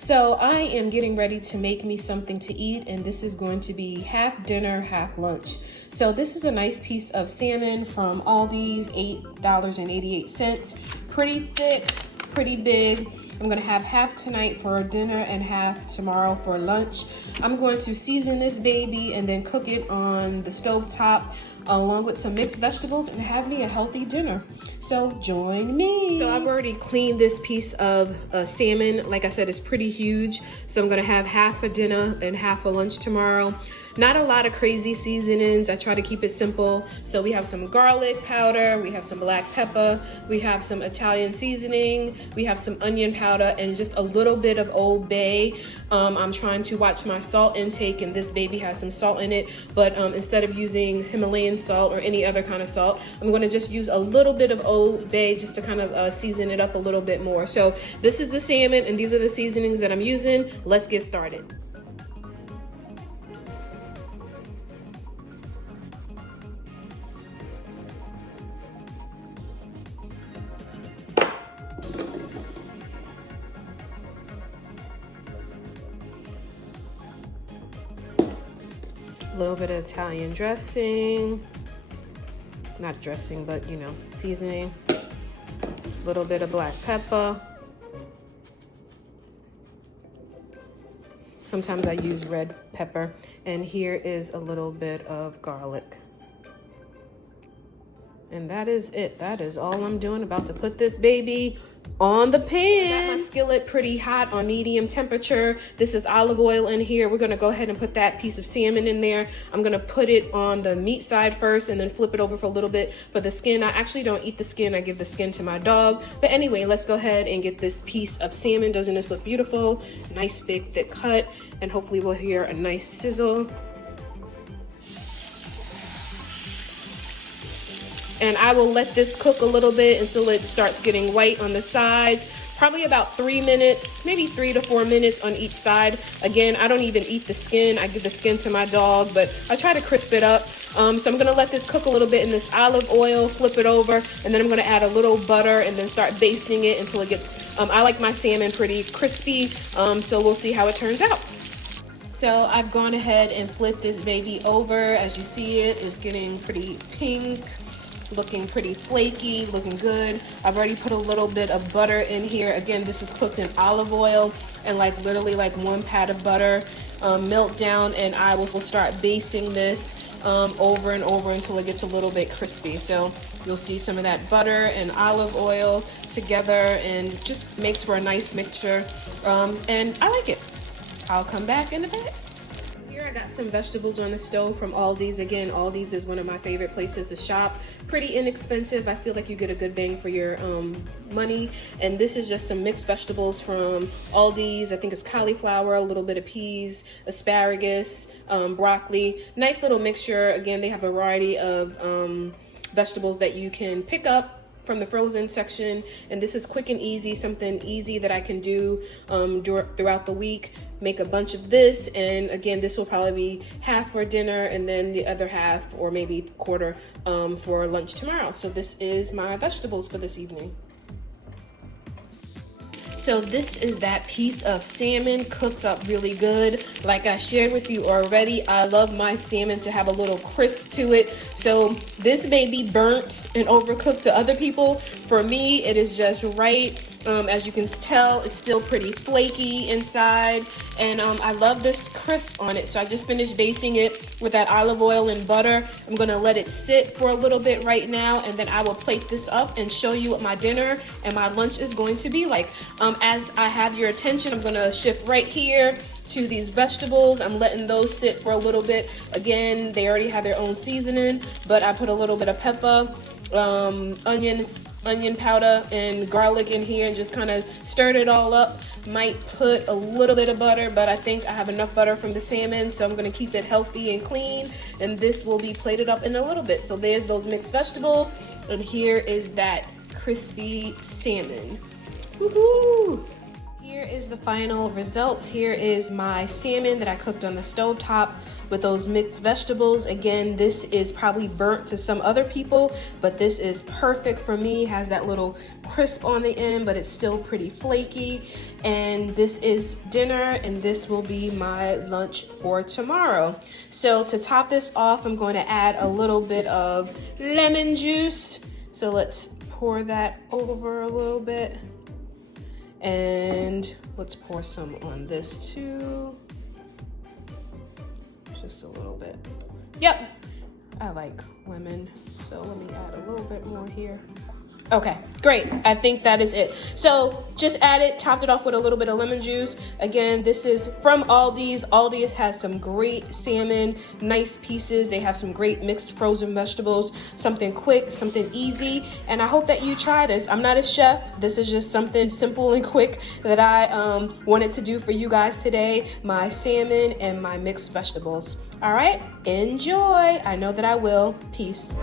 So I am getting ready to make me something to eat, and this is going to be half dinner, half lunch. So this is a nice piece of salmon from Aldi's, $8.88. Pretty thick, pretty big. I'm gonna have half tonight for dinner and half tomorrow for lunch. I'm going to season this baby and then cook it on the stove top along with some mixed vegetables and have me a healthy dinner. So join me. So I've already cleaned this piece of salmon. Like I said, it's pretty huge. So I'm gonna have half for dinner and half for lunch tomorrow. Not a lot of crazy seasonings. I try to keep it simple. So we have some garlic powder, we have some black pepper, we have some Italian seasoning, we have some onion powder, and just a little bit of Old Bay. I'm trying to watch my salt intake, and this baby has some salt in it, but instead of using Himalayan salt or any other kind of salt, I'm gonna just use a little bit of Old Bay just to kind of season it up a little bit more. So this is the salmon, and these are the seasonings that I'm using. Let's get started. A little bit of Italian dressing, not dressing, but you know, seasoning. A little bit of black pepper. Sometimes I use red pepper. And here is a little bit of garlic. And that is it. That is all I'm doing. About to put this baby on the pan. Got my skillet pretty hot on medium temperature. This is olive oil in here. We're gonna go ahead and put that piece of salmon in there. I'm gonna put it on the meat side first and then flip it over for a little bit for the skin. I actually don't eat the skin. I give the skin to my dog. But anyway, let's go ahead and get this piece of salmon. Doesn't this look beautiful? Nice big thick cut, and hopefully we'll hear a nice sizzle. And I will let this cook a little bit until it starts getting white on the sides. Probably about 3 minutes, maybe 3 to 4 minutes on each side. Again, I don't even eat the skin. I give the skin to my dog, but I try to crisp it up. So I'm gonna let this cook a little bit in this olive oil, flip it over, and then I'm gonna add a little butter and then start basting it until it gets, I like my salmon pretty crispy, so we'll see how it turns out. So I've gone ahead and flipped this baby over. As you see, it is getting pretty pink. Looking pretty flaky, looking good. I've already put a little bit of butter in here. Again, this is cooked in olive oil and like literally like 1 pat of butter, melt down, and I will start basting this over and over until it gets a little bit crispy. So you'll see some of that butter and olive oil together, and just makes for a nice mixture. And I like it. I'll come back in a bit. Here I got some vegetables on the stove from Aldi's. Again, Aldi's is one of my favorite places to shop. Pretty inexpensive. I feel like you get a good bang for your money. And this is just some mixed vegetables from Aldi's. I think it's cauliflower, a little bit of peas, asparagus, broccoli. Nice little mixture. Again, they have a variety of vegetables that you can pick up from the frozen section, and this is quick and easy, something easy that I can do throughout the week. Make a bunch of this, and again, this will probably be half for dinner and then the other half, or maybe quarter, for lunch tomorrow. So this is my vegetables for this evening. So this is that piece of salmon cooked up really good. Like I shared with you already, I love my salmon to have a little crisp to it. So this may be burnt and overcooked to other people. For me, it is just right. As you can tell, it's still pretty flaky inside, and I love this crisp on it. So I just finished basting it with that olive oil and butter. I'm gonna let it sit for a little bit right now, and then I will plate this up and show you what my dinner and my lunch is going to be like. As I have your attention, I'm gonna shift right here to these vegetables. I'm letting those sit for a little bit. Again, they already have their own seasoning, but I put a little bit of pepper, onion powder, and garlic in here, and just kind of stirred it all up. Might put a little bit of butter, but I think I have enough butter from the salmon, so I'm gonna keep it healthy and clean, and this will be plated up in a little bit. So there's those mixed vegetables, and here is that crispy salmon. Woohoo! Here is the final results. Here is my salmon that I cooked on the stovetop with those mixed vegetables. Again, this is probably burnt to some other people, but this is perfect for me. It has that little crisp on the end, but it's still pretty flaky. And this is dinner, and this will be my lunch for tomorrow. So to top this off, I'm going to add a little bit of lemon juice. So let's pour that over a little bit. And let's pour some on this too. Just a little bit. Yep, I like lemon, so let me add a little bit more here. Okay, great. I think that is it. So just add it, topped it off with a little bit of lemon juice. Again, this is from Aldi's. Aldi's has some great salmon, nice pieces. They have some great mixed frozen vegetables, something quick, something easy. And I hope that you try this. I'm not a chef. This is just something simple and quick that I wanted to do for you guys today. My salmon and my mixed vegetables. All right, enjoy. I know that I will. Peace.